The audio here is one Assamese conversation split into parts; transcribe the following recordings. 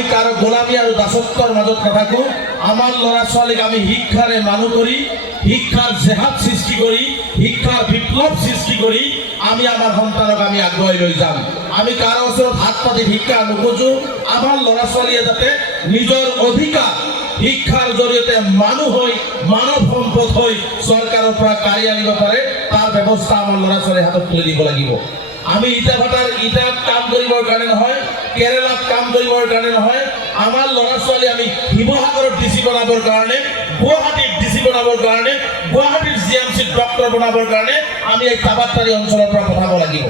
আমি কাৰো গোলামী আৰ দাসত্বৰ মাজত নাথাকো আমাৰ ল'ৰা ছোৱালীক আমি শিক্ষাৰে মানুহ কৰি শিক্ষাৰ জেহাদ সৃষ্টি কৰি শিক্ষাৰ বিপ্লৱ সৃষ্টি কৰি আমি আমাৰ সন্তানক আমি আগুৱাই লৈ যাম আমি কাৰো ওচৰত হাত পাতি শিক্ষা নোখোজো আমাৰ ল'ৰা ছোৱালীয়ে যাতে নিজৰ অধিকাৰ শিক্ষাৰ জৰিয়তে মানুহ হৈ মানৱ সম্পদ হৈ চৰকাৰৰ পৰা কাঢ়ি আনিব পাৰে তাৰ ব্যৱস্থা আমাৰ ল'ৰা ছোৱালীৰ হাতত তুলি দিব লাগিব আমি ইটা ভাটাৰ ইটাত কাম কৰিবৰ কাৰণে নহয় কেৰেলাত কাম কৰিবৰ কাৰণে নহয় আমাৰ ল'ৰা ছোৱালী আমি শিৱসাগৰত ডিচি বনাবৰ কাৰণে গুৱাহাটীত ডিচি বনাবৰ কাৰণে গুৱাহাটীৰ জিএমচিত ডক্টৰ বনাবৰ কাৰণে আমি এই তাবাতাৰী অঞ্চলৰ পৰা পঠাব লাগিব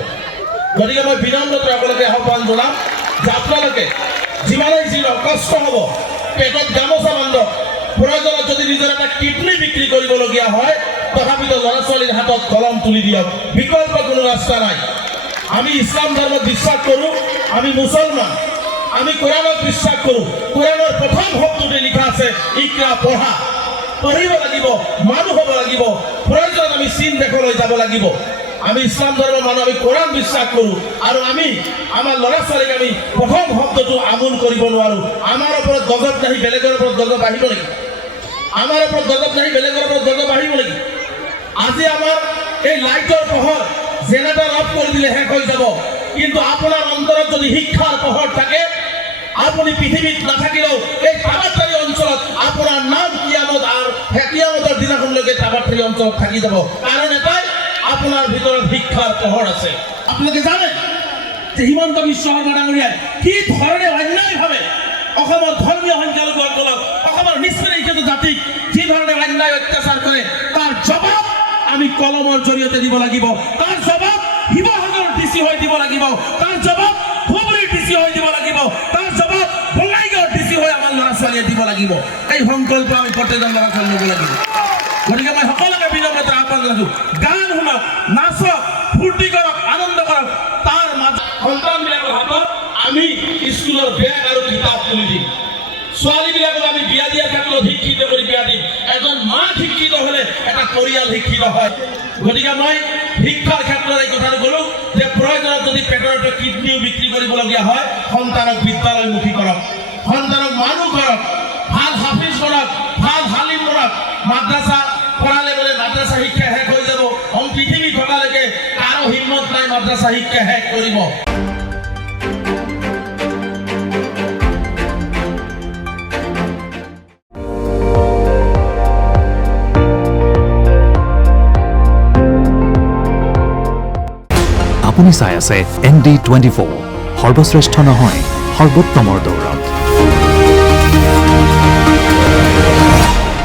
গতিকে মই বিনম্ৰতাৰে আপোনালোকে আহ্বান জনাম যে আপোনালোকে যিমানেই যি কষ্ট হ'ব পেটত গামোচা বান্ধক প্ৰয়োজনত যদি নিজৰ এটা কিডনী বিক্ৰী কৰিবলগীয়া হয় তথাপিতো ল'ৰা ছোৱালীৰ হাতত কলম তুলি দিয়ক বিকল্প কোনো ৰাস্তা নাই আমি ইসলাম ধর্মত বিশ্বাস করো আমি মুসলমান আমি কোরআনত বিশ্বাস করো কোরআনের প্রথম শব্দতে লিখা আছে ইকরা পঢ়া পঢ়িব লাগিব মানুহ হ'ব লাগিব প্ৰয়োজন আমি চীন দেশলৈ যাব লাগিব আমি ইসলাম ধৰ্মৰ মানুহ আমি কোৰআন বিশ্বাস কৰো আৰু আমি আমাৰ ল'ৰা ছোৱালীক আমি প্ৰথম শব্দটো আমোল কৰিব নোৱাৰো আমাৰ ওপৰত গজব নাহি বেলেগৰ ওপৰত গজব আহিব নেকি আমাৰ ওপৰত গজব নাহি বেলেগৰ ওপৰত গজব আহিব নেকি আজি আমাৰ এই লাইটৰ পোহৰ জেনেৰেটৰ অফ কৰি দিলে শেষ হৈ যাব কিন্তু আপোনাৰ অন্তৰত যদি শিক্ষাৰ পোহৰ থাকে আপুনি পৃথিৱীত নাথাকিলেও এই তাবাতাৰী অঞ্চলত আপোনাৰ নাম কিয়ামত আৰু কিয়ামতৰ দিনাখনলৈকে তাবাতাৰী অঞ্চলত থাকি যাব কাৰণ এটাই আপোনাৰ ভিতৰত শিক্ষাৰ পোহৰ আছে আপোনালোকে জানে যে হিমন্ত বিশ্ব শৰ্মা ডাঙৰীয়াই কি ধৰণে অন্যায়ভাৱে অসমৰ ধৰ্মীয় সংখ্যালঘুসকলক অসমৰ নিষ্পেষিত জাতিক যি ধৰণে অন্যায় অত্যাচাৰ কৰে তাৰ জবাব আমি কলমৰ জৰিয়তে দিব লাগিব তাৰ জবাব শিৱসাগৰ ডিচি হৈ দিব লাগিব তাৰ জবাব ধুবুৰীৰ ডিচি হৈ দিব লাগিব তাৰ জবাব বঙাইগাঁৱৰ ডিচি হৈ আমাৰ ল'ৰা ছোৱালীয়ে দিব লাগিব এই সংকল্প আমি প্ৰত্যেকজন ল'ৰা ছোৱালী ল'ব লাগিব গতিকে মই সকলোকে বিনম্ৰতাৰে আহ্বান জনাইছো গান শুনক নাচক ফূৰ্তি কৰক আনন্দ কৰক তাৰ মাজত সন্তানবিলাকৰ হাতত আমি স্কুলৰ বেগ আৰু কিতাপ তুলি দিম ছোৱালীবিলাকক আমি বিয়া দিয়াৰ ক্ষেত্ৰত শিক্ষিত কৰি বিয়া দিম এজন মাক শিক্ষিত হ'লে এটা পৰিয়াল শিক্ষিত হয় গতিকে মই শিক্ষাৰ ক্ষেত্ৰত এই কথাটো ক'লো যে প্ৰয়োজনত যদি পেটৰ কিডনিও বিক্ৰী কৰিবলগীয়া হয় সন্তানক বিদ্যালয়মুখী কৰক সন্তানক মানুহ কৰক ভাল হাফিজ কৰক ভাল হালিম কৰক মাদ্ৰাছা পঢ়ালে বোলে মাদ্ৰাছা শিক্ষা শেষ হৈ যাব পৃথিৱী থকালৈকে কাৰো হিম্মত নাই মাদ্ৰাছা শিক্ষা শেষ কৰিব আপুনি চাই আছে ND24 সৰ্বশ্ৰেষ্ঠ নহয় সৰ্বোত্তমৰ দৌৰত